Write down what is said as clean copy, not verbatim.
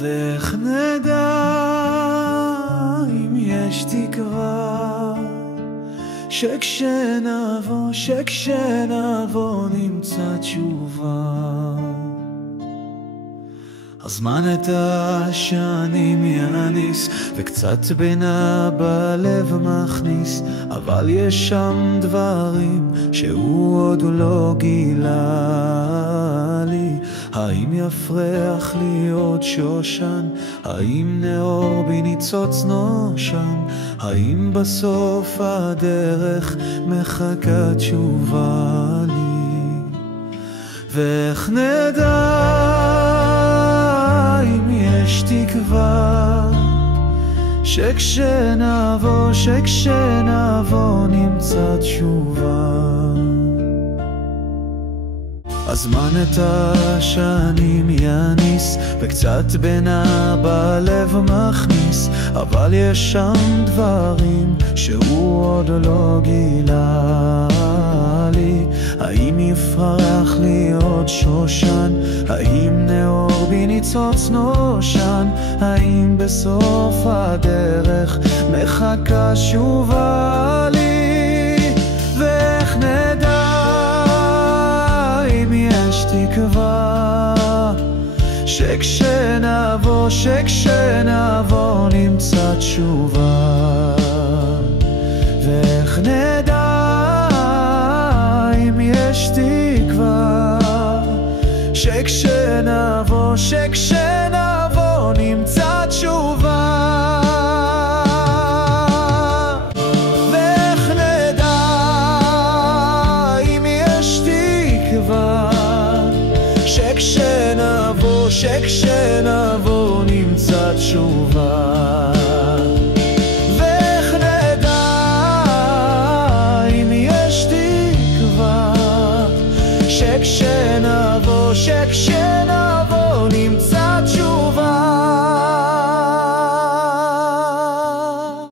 ואיך נדע אם יש תקווה, שכשנבוא נמצא תשובה. הזמן את השנים יניס, וקצת בינה בלב מכניס, אבל יש שם דברים שהוא עוד לא גילה לי. האם יפרח לי עוד שושן? האם נאור בי ניצוץ נושן? האם בסוף הדרך מחכה תשובה לי? ואיך נדע אם יש תקווה, שכשנבוא נמצא תשובה. הזמן את השנים יניס, וקצת בינה בלב מכניס, אבל יש שם דברים שהוא עוד לא גילה לי. האם יפרח לי עוד שושן? האם נאור בי ניצוץ נושן? האם בסוף הדרך מחכה תשובה לי? ואיך נדע אם יש תקווה, שכשנבוא נמצא תשובה. ואיך נדע אם יש תקווה, שכשנבוא נמצא תשובה. ואיך נדע אם יש תקווה, שכשנבוא נמצא תשובה.